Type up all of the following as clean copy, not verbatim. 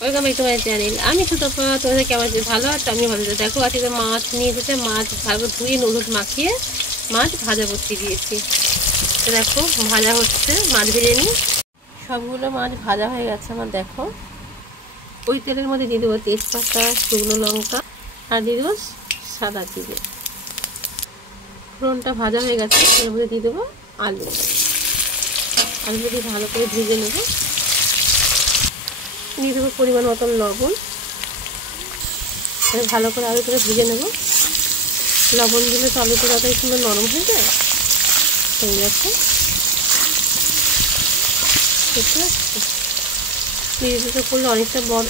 Welcome back to my channel. আমি সুতপা। তোমাদের কেমন আছে? ভালো আছে? আমি ভালো। দেখো আজকে মাছ নিয়ে এসেছে। মাছ ভালো ধুয়ে নুডলস মাখিয়ে মাছ ভাজা করতে দিয়েছি। তো দেখো ভাজা হচ্ছে, মাছ ভেজে নিই। সবগুলো মাছ ভাজা হয়ে গেছে আমার। দেখো ওই তেলের মধ্যে দিয়ে দেবো তেজপাতা, শুকনো লঙ্কা আর দিয়ে দেবো সাদা জিরে। ফোড়নটা ভাজা হয়ে গেছে, এর মধ্যে দিয়ে দেবো আলু। আলুটা দিয়ে ভালো করে ভেজে নেবো। দিয়ে দেবো পরিমাণ মতন লবণ। ভালো করে আলু করে ভেজে নেব। লবণ দিলে তো আলুটা যতই সুন্দর নরম হয়ে যায়। হয়ে গেছে, দেখতে পাচ্ছি নির্দিষ্ট করলে অনেকটা বড়।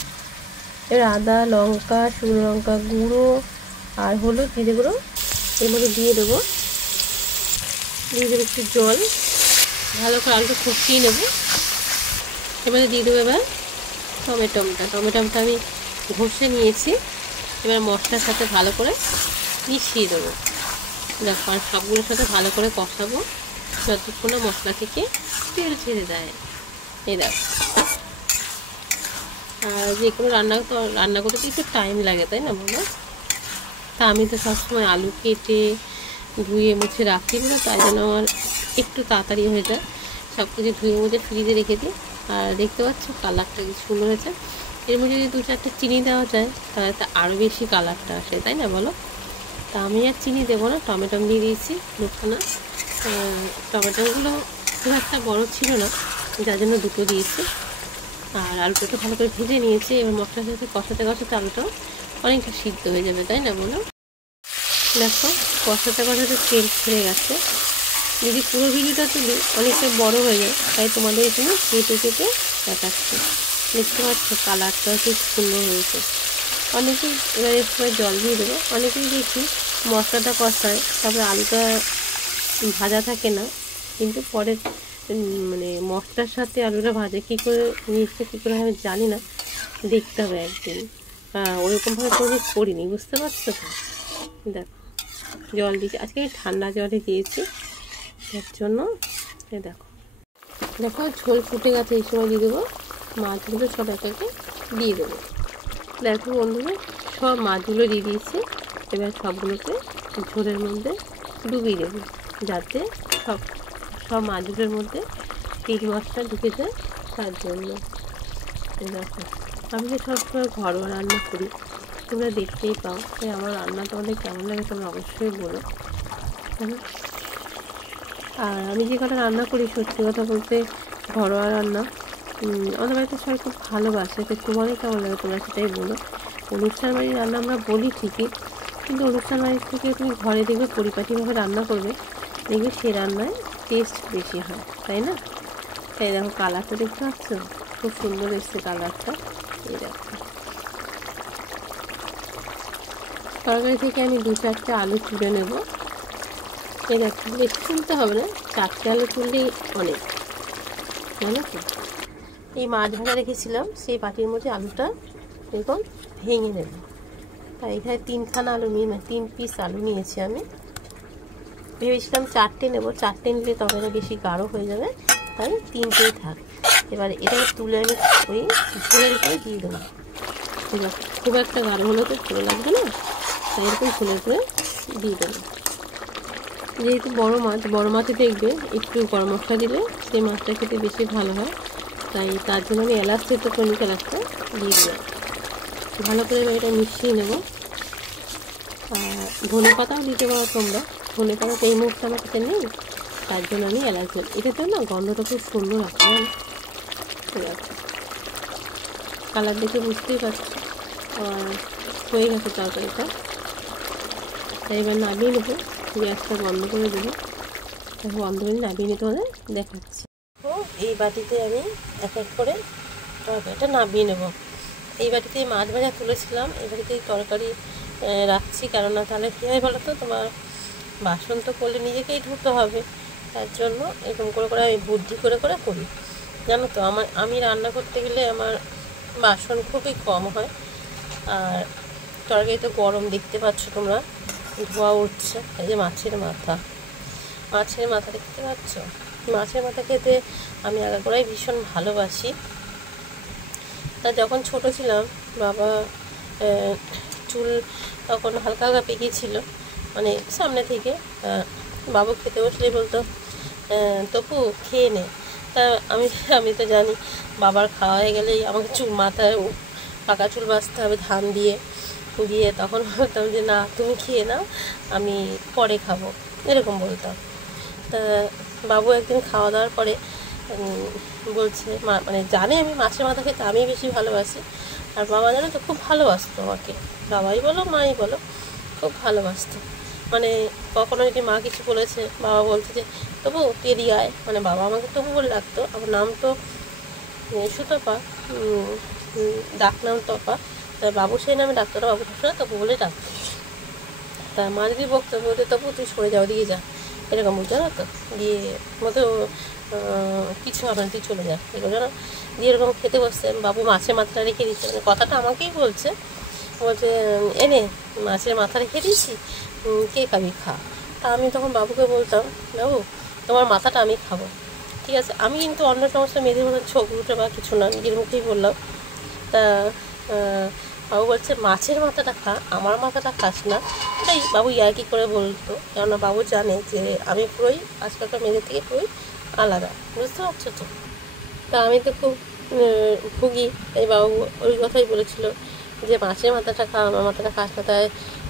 এবার আদা, লঙ্কা, শুকনো লঙ্কা গুঁড়ো আর হলুদ জিরে গুঁড়ো এর মধ্যে দিয়ে দেবো। দিয়ে দেবো একটু জল। ভালো করে আলুটা ফুটিয়ে নেব। এবারে দিয়ে দেবো এবার টমেটোটা আমি ঘষে নিয়েছি। এবার মশলার সাথে ভালো করে মিশিয়ে দেবো। দেখো আর সবগুলোর সাথে ভালো করে কষাবো যতক্ষণ না মশলা থেকে তেল ছেড়ে দেয়। এই দেখো, আর যে কোনো রান্না করতে একটু টাইম লাগে, তাই না বলো? তা আমি তো সবসময় আলু কেটে ধুয়ে মুছে রাখি বলে, তাই জন্য আমার একটু তাড়াতাড়ি হয়ে যায়। সব কিছু ধুয়ে মুছে ফ্রিজে রেখে দিই। আর দেখতে পাচ্ছ কালারটা কি সুন্দর হয়েছে। এর মধ্যে যদি 2-4টা চিনি দেওয়া যায় তাহলে তো আরও বেশি কালারটা আসে, তাই না বলো? তা আমি আর চিনি দেবো না, টমেটো দিয়ে দিয়েছি দুখানা। টমেটোগুলো খুব একটা বড় ছিল না, যার জন্য দুটো দিয়েছি। আর আলুটা তো ভালো করে ভেজে নিয়েছি। এবার মশলার সাথে কষাতে কষাতে আলুটাও অনেকটা সিদ্ধ হয়ে যাবে, তাই না বলো? দেখো কষাতে কষাতে তেল ছেড়ে গেছে। যদি পুরো ভিডিওটা তুলি অনেকটা বড় হয়ে যায়, তাই তোমাদের এখানে কেটে কেটে দেখাচ্ছি। দেখতে পাচ্ছ কালারটা খুব সুন্দর হয়েছে। অনেকেই এবারে সময় জল দিয়ে দেবো। অনেকেই দেখি মশলাটা কষায়, তারপরে আলুটা ভাজা থাকে না, কিন্তু পরে মানে মশলার সাথে আলুটা ভাজে কী করে, জিনিসটা কী করে আমি জানি না, দেখতে হবে একদিন। ওরকমভাবে কোনো করিনি, বুঝতে পারছো তো? দেখো জল দিয়েছি, আজকে ঠান্ডা জলে দিয়েছি এর জন্য। দেখো দেখো ঝোল ফুটে গেছে। এই সময় দিয়ে দেবো মাছগুলো, সব একে একে দিয়ে দেবো। দেখো বন্ধুরা সব মাছগুলো দিয়ে দিয়েছি। এবার সবগুলোকে ঝোলের মধ্যে ডুবিয়ে দেবো, যাতে সব মাছগুলোর মধ্যে তেল মাছটা ঢুকে যায়, তার জন্য। দেখো আমি যে সবসময় ঘরোয়া রান্না করি, তোমরা দেখতেই পাও। তাই আমার রান্না তোমাদের কেমন লাগে তোমরা অবশ্যই বলো। আর আমি যে কটা রান্না করি সত্যি কথা বলতে ঘরোয়া রান্না আমাদের বাড়িতে সবাই খুব ভালোবাসে। তো তোমাদের কেমন লাগে তোমরা সেটাই বলো। অনুষ্ঠান বাড়ির রান্না আমরা বলি ঠিকই, কিন্তু অনুষ্ঠান বাড়ির থেকে তুমি ঘরে দেখবে পরিপাটিভাবে রান্না করবে, দেখবে সে রান্নায় টেস্ট বেশি হয়, তাই না? তাই দেখো কালারটা দেখতে পাচ্ছ, খুব সুন্দর এসছে কালারটা। এই দেখো তরকারি থেকে আমি 2-4টে আলু তুলে নেব। এই দেখো বেশি তুলতে হবে না, 4টে আলু তুললেই অনেক, জানো তো? এই মাছ ভাজা রেখেছিলাম সেই বাটির মধ্যে আলুটা এরকম ভেঙে নেব। তাই এখানে 3খানা আলু নিয়ে 3 পিস আলু নিয়েছি আমি। ভেবেছিলাম 4টে নেব, 4টে নিলে তরকারিটা বেশি গাঢ় হয়ে যাবে, তাই 3টেই থাক। এবার এটাকে তুলে আমি ওই ঝোলের উপরে দিয়ে দেবো। ঠিক আছে, খুব একটা গাঢ় হলে তো ভালো লাগবে না, তাই এরকম ঝোলের উপরে দিয়ে দেবো। যেহেতু বড় মাছে দেখবে একটু গরম মশলা দিলে সেই মাছটা খেতে বেশি ভালো হয়, তাই তার জন্য আমি এলাচ থেকে কণিক এলাচটা দিয়ে দিলাম। ভালো করে এটা মিশিয়ে নেব। আর ধনে পাতাও দিতে পারো তোমরা, ধনে পাতা তো এই মুহূর্তে আমার কাছে নেই, তার জন্য আমি এলাচ দিলাম। এটাতে না গন্ধটা খুব সুন্দর আসে। ঠিক আছে, কালার দেখে বুঝতেই পারছি হয়ে গেছে তরকারিটা। তাই এবার নামিয়ে নেবো, গ্যাসটা বন্ধ করে দেবো। বন্ধ করে নামিয়ে নিতে হলে দেখাচ্ছি। তো এই বাটিতে আমি এক এক করে তরকারিটা নামিয়ে নেব। এই বাটিতেই মাছ ভাজা তুলেছিলাম, এই বাটিতেই তরকারি রাখছি। কেননা তাহলে কী হয় বলো তো, তোমার বাসন তো করলে নিজেকেই ধুতে হবে, তার জন্য এরকম করে করে আমি বুদ্ধি করে করে করি। জানো তো আমি রান্না করতে গেলে আমার বাসন খুবই কম হয়। আর তরকারি তো গরম, দেখতে পাচ্ছ তোমরা ধোয়া উঠছে। এই যে মাছের মাথা দেখতে পাচ্ছ, মাছের মাথা খেতে আমি আগাগোড়াই ভীষণ ভালোবাসি, তা যখন ছোট ছিলাম বাবা চুল তখন হালকা হালকা পেকেছিল, মানে সামনে থেকে। বাবু খেতে বসলেই বলতো তপু খেয়ে নে। তা আমি আমি তো জানি বাবার খাওয়া হয়ে গেলেই আমাকে চুল মাথায় পাকা চুল বাঁচতে হবে ধান দিয়ে দিয়ে, তখন বলতাম যে না তুমি খেয়ে নাও, আমি পরে খাবো, এরকম বলতাম। তা বাবু একদিন খাওয়া দাওয়ার পরে বলছে মানে জানে আমি মাছের মাথা খেতে আমি বেশি ভালোবাসি, আর বাবা জানে তো খুব ভালোবাসতো আমাকে, বাবাই বলো মাই বলো, খুব ভালোবাসতো। মানে কখনো যদি মা কিছু বলেছে বাবা বলছে যে তবু তেরি আয়, মানে বাবা আমাকে তবু বলে ডাকতো, আমার নাম তো সুতপা, ডাক নাম তপা, তা বাবু সেই নামে ডাকতো না, বাবু সবসময় তবু বলে ডাকতো। তা মা যদি বকতো বলতে তবু তুই সরে যাও দিয়ে যা, এরকম বুঝছো না তো, দিয়ে মতো কিছু হবে না তুই চলে যা, এরকম জানো। দিয়ে এরকম খেতে বসছে, বাবু মাছের মাথাটা রেখে দিচ্ছে, মানে কথাটা আমাকেই বলছে, বলছে এনে মাছের মাথা রেখে দিয়েছি, কে খাবি খা। তা আমি তখন বাবুকে বলতাম বাবু তোমার মাথাটা আমি খাবো, ঠিক আছে। আমি কিন্তু অন্য সমস্ত মেয়েদের মতো ছোট উঠে বা কিছু না, নিজের মুখেই বললাম। তা বাবু বলছে মাছের মাথাটা খা, আমার মাথাটা খাস না। এটাই বাবু ইয়ার্কি করে বলতো, কেননা বাবু জানে যে আমি পুরোই আজকালকার মেয়েদের থেকে পুরোই আলাদা, বুঝতে পারছো তো। তা আমি তো খুব ভুগি, তাই বাবু ওই কথাই বলেছিল যে মাছের মাথাটা খা, আমার মাথাটা খাস না। তাই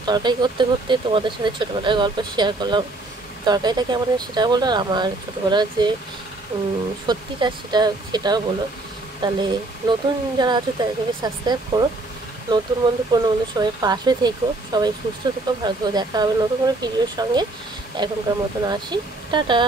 তরকারি করতে করতে তোমাদের সাথে ছোটোবেলার গল্প শেয়ার করলাম, তরকারিটা কেমন সেটা বলো, আর আমার ছোটোবেলার যে সত্যিটা সেটাও বলো। তাহলে নতুন যারা আছে তাদেরকে সাবস্ক্রাইব করো, নতুন বন্ধু পুরনো বন্ধু সবাই পাশে থেকো, সবাই সুস্থ থেকো, ভালো থেকো। দেখা হবে নতুন কোনো ভিডিওর সঙ্গে। এখনকার মতন আসি, টাটা।